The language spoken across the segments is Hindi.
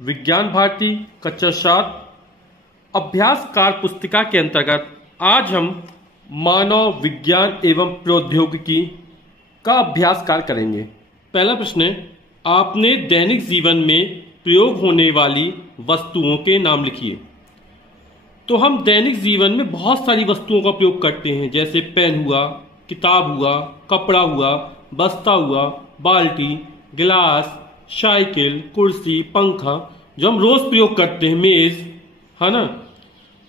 विज्ञान भारती कक्षा 7 अभ्यास कार्य पुस्तिका के अंतर्गत आज हम मानव विज्ञान एवं प्रौद्योगिकी का अभ्यास कार्य करेंगे। पहला प्रश्न है, आपने दैनिक जीवन में प्रयोग होने वाली वस्तुओं के नाम लिखिए। तो हम दैनिक जीवन में बहुत सारी वस्तुओं का प्रयोग करते हैं, जैसे पेन हुआ, किताब हुआ, कपड़ा हुआ, बस्ता हुआ, बाल्टी, गिलास, साइकिल, कुर्सी, पंखा, जो हम रोज प्रयोग करते हैं, मेज, है ना,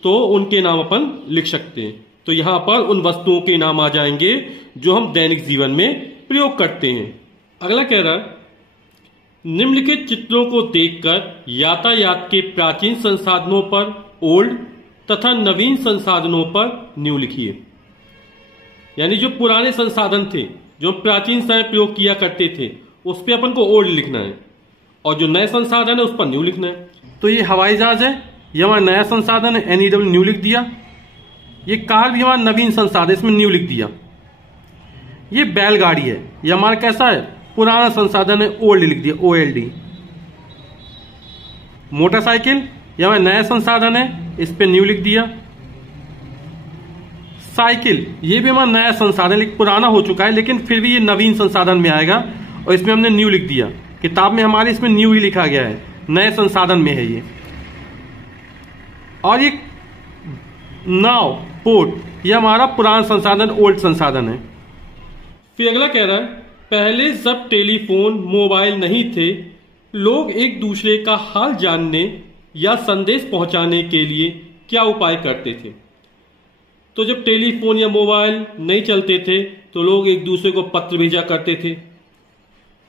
तो उनके नाम अपन लिख सकते हैं। तो यहां पर उन वस्तुओं के नाम आ जाएंगे जो हम दैनिक जीवन में प्रयोग करते हैं। अगला कह रहा है, निम्नलिखित चित्रों को देखकर यातायात के प्राचीन संसाधनों पर ओल्ड तथा नवीन संसाधनों पर न्यू लिखिए। यानी जो पुराने संसाधन थे, जो प्राचीन समय प्रयोग किया करते थे, उस पर अपन को ओल्ड लिखना है, और जो नए संसाधन है उस पर न्यू लिखना है। तो ये हवाई जहाज है, ये हमारा नया संसाधन है, NEW न्यू लिख दिया। ये कार भी हमारा नवीन संसाधन, इसमें न्यू लिख दिया। ये बैलगाड़ी है, ये हमारा कैसा है, पुराना संसाधन है, ओल्ड लिख दिया, OLD। मोटरसाइकिल, ये हमारा नया संसाधन है, इस पे न्यू लिख दिया। साइकिल, ये भी हमारा नया संसाधन, लेकिन पुराना हो चुका है, लेकिन फिर भी ये नवीन संसाधन में आएगा और इसमें हमने न्यू लिख दिया। किताब में हमारे इसमें न्यू ही लिखा गया है, नए संसाधन में है ये। और ये नाव, बोट, ये हमारा पुराना संसाधन, ओल्ड संसाधन है। फिर अगला कह रहा है, पहले जब टेलीफोन मोबाइल नहीं थे, लोग एक दूसरे का हाल जानने या संदेश पहुंचाने के लिए क्या उपाय करते थे। तो जब टेलीफोन या मोबाइल नहीं चलते थे तो लोग एक दूसरे को पत्र भेजा करते थे,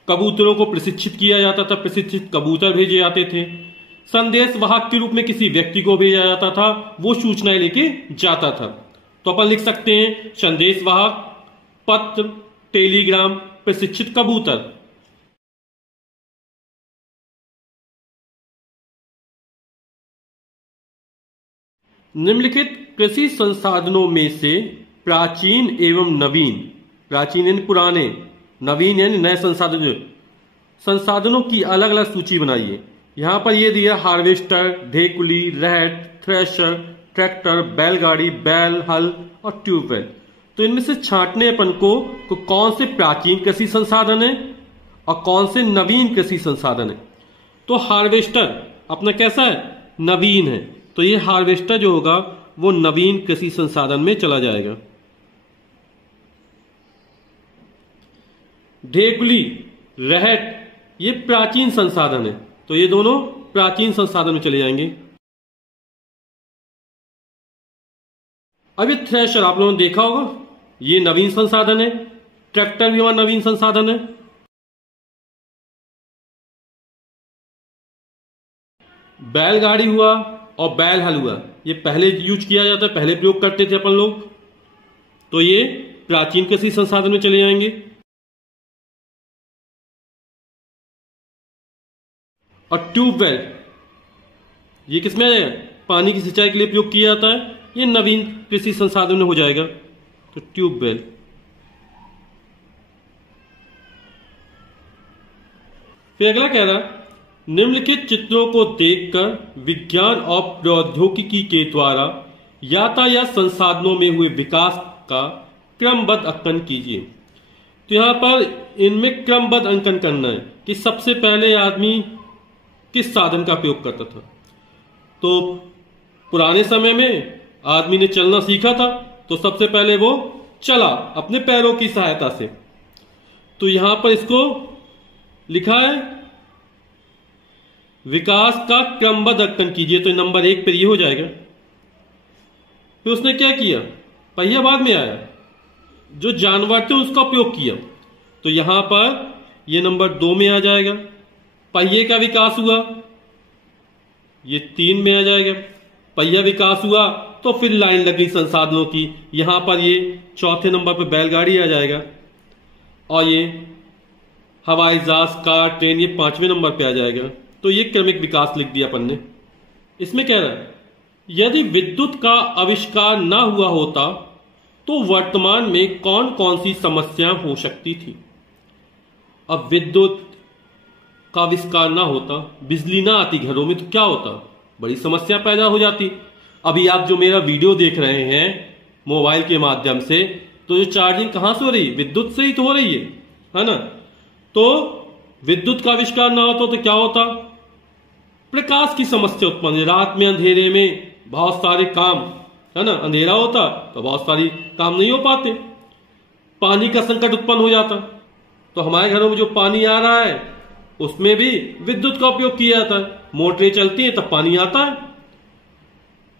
कबूतरों को प्रशिक्षित किया जाता था, प्रशिक्षित कबूतर भेजे जाते थे, संदेश वाहक के रूप में किसी व्यक्ति को भेजा जाता था, वो सूचनाएं लेके जाता था। तो अपन लिख सकते हैं संदेश वाहक, पत्र, टेलीग्राम, प्रशिक्षित कबूतर। निम्नलिखित कृषि संसाधनों में से प्राचीन एवं नवीन, प्राचीन यानी पुराने, नवीन यानी नए संसाधनों की अलग अलग सूची बनाइए। यहां पर ये दिया हार्वेस्टर, ढेकुली, रहट, थ्रेशर, ट्रैक्टर, बैलगाड़ी, बैल, हल और ट्यूबवेल। तो इनमें से छांटने अपन को कौन से प्राचीन कृषि संसाधन है और कौन से नवीन कृषि संसाधन है। तो हार्वेस्टर अपना कैसा है, नवीन है, तो ये हार्वेस्टर जो होगा वो नवीन कृषि संसाधन में चला जाएगा। ढेकुली, रहट, ये प्राचीन संसाधन है, तो ये दोनों प्राचीन संसाधन में चले जाएंगे। अब ये थ्रेशर आप लोगों ने देखा होगा, ये नवीन संसाधन है। ट्रैक्टर भी हमारा नवीन संसाधन है। बैलगाड़ी हुआ और बैल हल हुआ, ये पहले यूज किया जाता है, पहले प्रयोग करते थे अपन लोग, तो ये प्राचीन कृषि संसाधन में चले जाएंगे। और ट्यूबवेल, ये किसमें आ जाएगा, पानी की सिंचाई के लिए प्रयोग किया जाता है, ये नवीन कृषि संसाधन में हो जाएगा, तो ट्यूबवेल। फिर अगला कह रहा है, निम्नलिखित चित्रों को देखकर विज्ञान और प्रौद्योगिकी के द्वारा यातायात संसाधनों में हुए विकास का क्रमबद्ध अंकन कीजिए। तो यहां पर इनमें क्रमबद्ध अंकन करना है कि सबसे पहले आदमी किस साधन का प्रयोग करता था। तो पुराने समय में आदमी ने चलना सीखा था, तो सबसे पहले वो चला अपने पैरों की सहायता से। तो यहां पर इसको लिखा है विकास का क्रमबद्ध अंकन कीजिए, तो नंबर 1 पर ये हो जाएगा। फिर उसने क्या किया, पहिया बाद में आया, जो जानवर थे उसका उपयोग किया, तो यहां पर ये नंबर 2 में आ जाएगा। पहिए का विकास हुआ, ये 3 में आ जाएगा। पहिया विकास हुआ तो फिर लाइन लगी संसाधनों की, यहां पर ये चौथे नंबर पर बैलगाड़ी आ जाएगा। और ये हवाई जहाज, कार, ट्रेन, ये 5वें नंबर पे आ जाएगा। तो ये क्रमिक विकास लिख दिया अपन ने। इसमें कह रहा है, यदि विद्युत का आविष्कार ना हुआ होता तो वर्तमान में कौन कौन सी समस्याएं हो सकती थी। अब विद्युत का आविष्कार ना होता, बिजली ना आती घरों में, तो क्या होता? बड़ी समस्या पैदा हो जाती। अभी आप जो मेरा वीडियो देख रहे हैं मोबाइल के माध्यम से, तो जो चार्जिंग कहां से हो रही है? विद्युत से ही तो हो रही है ना? तो विद्युत का आविष्कार ना होता तो क्या होता? प्रकाश की समस्या उत्पन्न, रात में अंधेरे में बहुत सारे काम, है ना, अंधेरा होता तो बहुत सारी काम नहीं हो पाते। पानी का संकट उत्पन्न हो जाता। तो हमारे घरों में जो पानी आ रहा है उसमें भी विद्युत का उपयोग किया जाता है। मोटरें चलती हैं तब पानी आता है।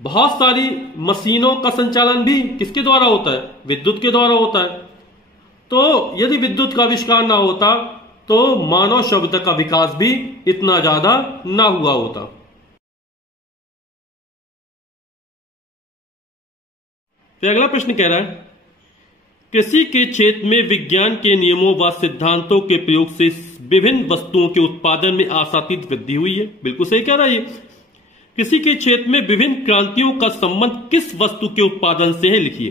बहुत सारी मशीनों का संचालन भी किसके द्वारा होता है? विद्युत के द्वारा होता है। तो यदि विद्युत का आविष्कार ना होता तो मानव सभ्यता का विकास भी इतना ज्यादा ना हुआ होता। फिर अगला प्रश्न कह रहा है, कृषि के क्षेत्र में विज्ञान के नियमों व सिद्धांतों के प्रयोग से विभिन्न वस्तुओं के उत्पादन में आशातीत वृद्धि हुई है। बिल्कुल सही कह रहा है ये। कृषि के क्षेत्र में विभिन्न क्रांतियों का संबंध किस वस्तु के उत्पादन से है? लिखिए।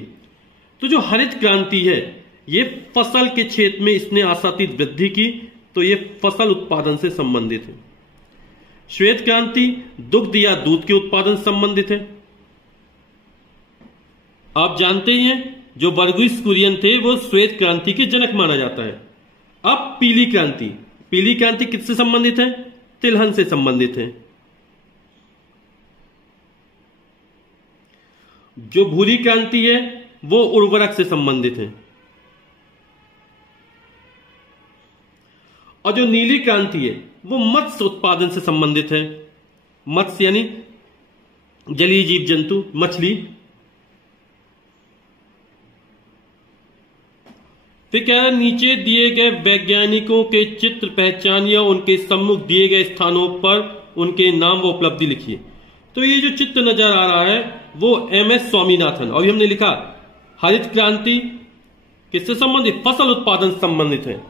तो जो हरित क्रांति है ये फसल के क्षेत्र में इसने आशातीत वृद्धि की, तो ये फसल उत्पादन से संबंधित है। श्वेत क्रांति दुग्ध या दूध के उत्पादन से संबंधित है। आप जानते ही हैं जो वर्गीस कुरियन थे वो श्वेत क्रांति के जनक माना जाता है। अब पीली क्रांति, पीली क्रांति किससे संबंधित है? तिलहन से संबंधित है। जो भूरी क्रांति है वो उर्वरक से संबंधित है। और जो नीली क्रांति है वो मत्स्य उत्पादन से संबंधित है। मत्स्य यानी जलीय जीव जंतु, मछली। फिर क्या है, नीचे दिए गए वैज्ञानिकों के चित्र पहचानिए, उनके सम्मुख दिए गए स्थानों पर उनके नाम व उपलब्धि लिखिए। तो ये जो चित्र नजर आ रहा है वो एमएस स्वामीनाथन, और हमने लिखा हरित क्रांति किससे संबंधित? फसल उत्पादन से संबंधित है।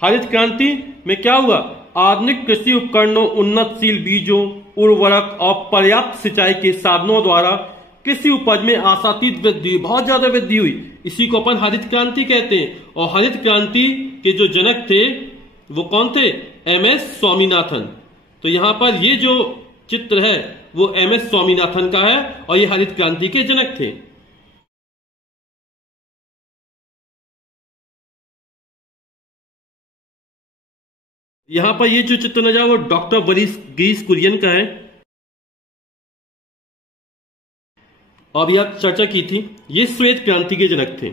हरित क्रांति में क्या हुआ? आधुनिक कृषि उपकरणों, उन्नतशील बीजों, उर्वरक और पर्याप्त सिंचाई के साधनों द्वारा कृषि उपज में आशातीत वृद्धि, बहुत ज्यादा वृद्धि हुई। इसी को अपन हरित क्रांति कहते हैं। और हरित क्रांति के जो जनक थे वो कौन थे? एमएस स्वामीनाथन। तो यहां पर ये जो चित्र है वो एमएस स्वामीनाथन का है और ये हरित क्रांति के जनक थे। यहां पर ये जो चित्र नजर वो डॉक्टर वर्गीस कुरियन का है। अभी आप चर्चा की थी, ये श्वेत क्रांति के जनक थे।